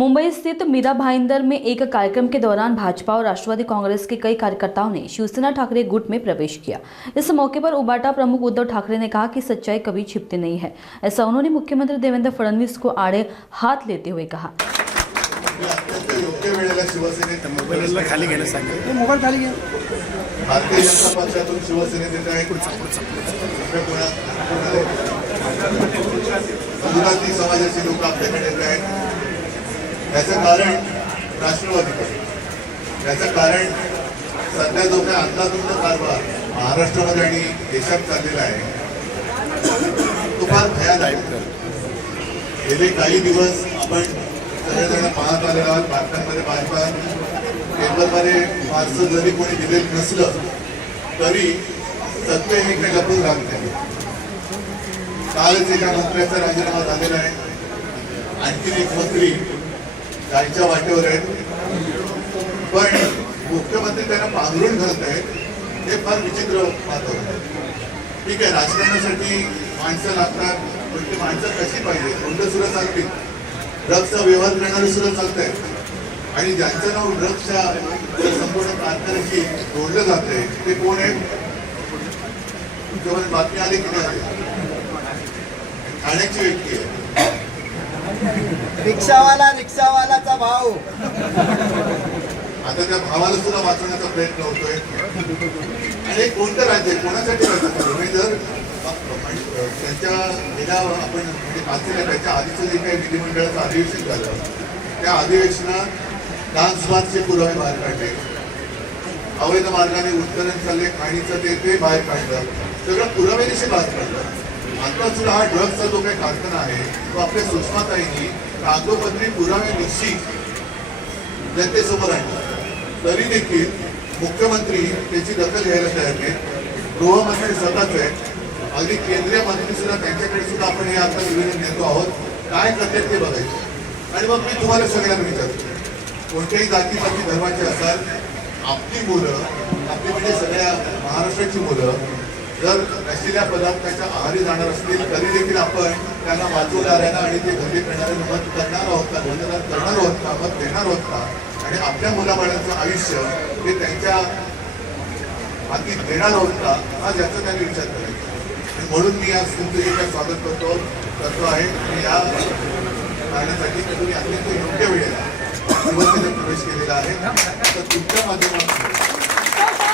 मुंबई स्थित मीरा भाईंदर में एक कार्यक्रम के दौरान भाजपा और राष्ट्रवादी कांग्रेस के कई कार्यकर्ताओं ने शिवसेना ठाकरे गुट में प्रवेश किया। इस मौके पर उबाटा प्रमुख उद्धव ठाकरे ने कहा कि सच्चाई कभी छिपती नहीं है। ऐसा उन्होंने मुख्यमंत्री देवेंद्र फडणवीस को आड़े हाथ लेते हुए कहा। भारतीय जनता पक्षातून शिवसेनेत येत आहे, गुजराती समाजाचे लोक आपल्याकडे येत आहेत। याचं कारण राष्ट्रवादीकडे, याचं कारण सध्या जो काही अंधाधुंद कारभार महाराष्ट्रामध्ये आणि देशात चाललेला आहे तो फार भयानक। गेले काही दिवस आपण सगळेजण पाहत आलेलो आहोत। बातम्यांमध्ये भाजपा पेपरमध्ये फारसं जरी कोणी दिलेलं नसलं तरी सत्य हे काही लपून राहत नाही। कालच एका मंत्र्याचा राजीनामा झालेला आहे, आणखी एक मंत्री जायच्या वाटेवर आहेत, पण मुख्यमंत्री त्यांना पांघरून घालत आहेत। हे फार विचित्र वातावरण आहे। ठीक आहे, राजकारणासाठी माणसं लागतात, पण ती माणसं कशी पाहिजे? कोणतं सुद्धा चालतील, ड्रग्सचा व्यवहार करणारे सुद्धा चालत आहेत आणि ज्यांचं नाव ड्रग्सच्या संपूर्ण कारखान्याशी जोडलं जाते ते कोण आहेत? तुमच्यामध्ये बातमी आली की नाही? ठाण्याची व्यक्ती आहे। रिक्षावालाचा भाव आता त्या भावाला सुद्धा वाचवण्याचा प्रयत्न होतोय। आणि कोणतं राज्य कोणासाठी राजकारण? जर त्यांच्या गेल्या आपण म्हणजे कालच्या त्याच्या आधीचं जे काही विधिमंडळाचं अधिवेशन झालं त्या अधिवेशनात डान्सबाजचे पुरावे बाहेर काढले, अवैध मार्गाने उत्खनन चालले खाणीचं ते बाहेर काढलं, सगळं पुराव्यानिशी बाहेर काढलं। आता सुद्धा हा ड्रग्सचा जो काही कारखाना आहे तो आपल्या सुषमाताईंनी कागदोपत्री पुराव्यानिशी जनतेसमोर आणला, तरी देखील मुख्यमंत्री त्याची दखल घ्यायला तयार नाहीत। गृहमंत्री स्वतःच आहे, अगदी केंद्रीय मंत्री सुद्धा त्यांच्याकडे सुद्धा आपण हे आता निवेदन देतो आहोत, काय करतात ते बघायचं। आणि मग मी तुम्हाला सगळ्यांना विचारतो, कोणत्याही जातीपाती धर्माची असाल, आपली मुलं, आपली म्हणजे सगळ्या महाराष्ट्राची मुलं जर नशिल्या पदार्थाच्या आहारी जाणार असतील तरी देखील आपण त्यांना वाचवणाऱ्यांना आणि ते घरी करणारे मत करणार आहोत का, मतदान करणार आहोत का, मत देणार आहोत का, आणि आपल्या मुलाबाळांचं आयुष्य हे त्यांच्या हाती देणार आहोत का, हा ज्याचा त्यांनी विचार करायचा। म्हणून मी आज तुमचं जे काही स्वागत करतो आहे आणि या कारणासाठी तुम्ही अत्यंत योग्य वेळेला शिवसेनेत प्रवेश केलेला आहे। तर तुमच्या माध्यमातून